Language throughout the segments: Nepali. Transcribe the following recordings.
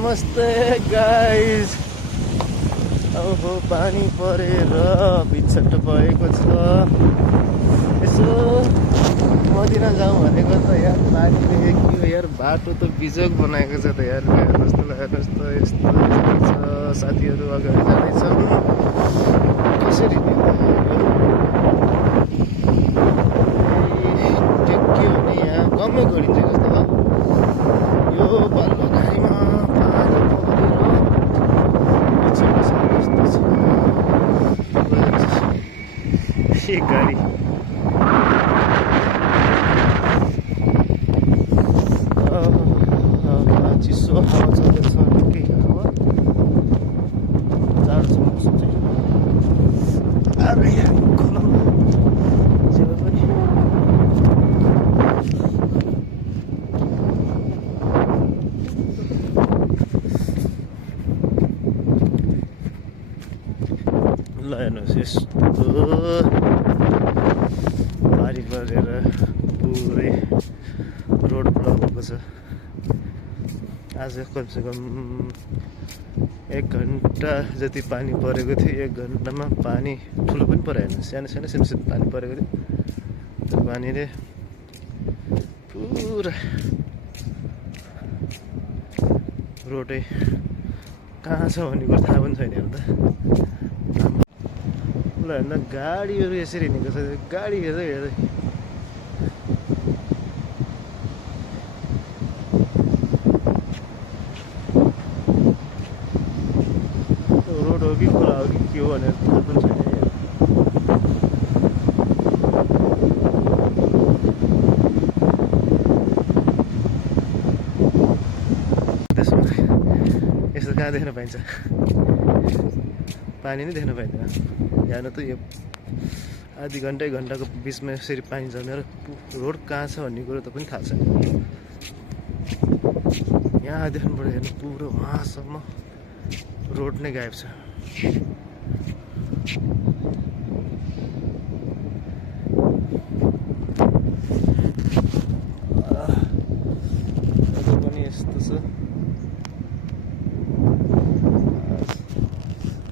नमस्ते गाइज। अब पानी परेर बिछट भएको छ। यसो मदिना जाउँ भनेको त यार पानीले के यार बाटो त बिजोग बनाएको छ त यार। कस्तो हेर्नुहोस् त यस्तो छ। साथीहरू अगाडि जाँदैछन्। कसरी टेक्यो भने यहाँ कमै गरिन्छ जस्तो ल। यो बाल्लो घारीमा पानी परेर एक गाडी चिसो हावा चल्दैछ। निकै हावा जाडो छ मौसम चाहिँ। अरे खोला जे पनि ल हेर्नुहोस् यस्तो पानी परेर पुरै रोड ब्लक भएको छ। आज कमसेकम 1 घन्टा जति पानी परेको थियो। 1 घन्टामा पानी ठुलो पनि परेन, सानो सानो पानी परेको थियो। त्यो पानीले पुरा रोडै कहाँ छ भन्ने कुरो थाहा पनि छैन। हेर्नु त ल हेर्नु गाडीहरू यसरी हिँडेको छ। गाडी हेर्दै हेर्दै रोड हो कि खोला हो कि के हो भनेर थाहा पनि छैन। त्यसमा यस्तो कहाँ देख्न पाइन्छ? पानी नै देख्न पाइँदैन। यहाँ त यो आधी घन्टा 1 घन्टाको बिचमा यसरी पानी जमेर रोड कहाँ छ भन्ने कुरो त पनि थाहा छैन। यहाँ देख्नुबाट हेर्नु पुरो वहाँसम्म रोड नै गायब छ। अझै पनि यस्तो छ।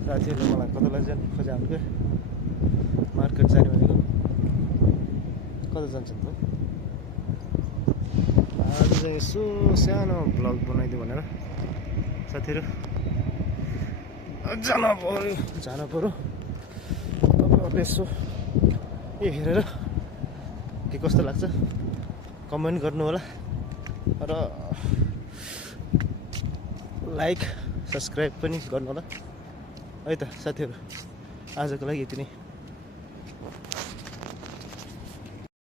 साथीहरूले मलाई कता लैजानु खोजे हाम्रो मार्केट जाने भनेको। कता जान्छ त? आज चाहिँ यसो सानो भ्लग बनाइदियो भनेर साथीहरू जान पर्यो। अब यसो यो हेरेर के कस्तो लाग्छ कमेन्ट गर्नु होला र लाइक सब्सक्राइब पनि गर्नु होला है त साथीहरू। आजको लागि यति नै।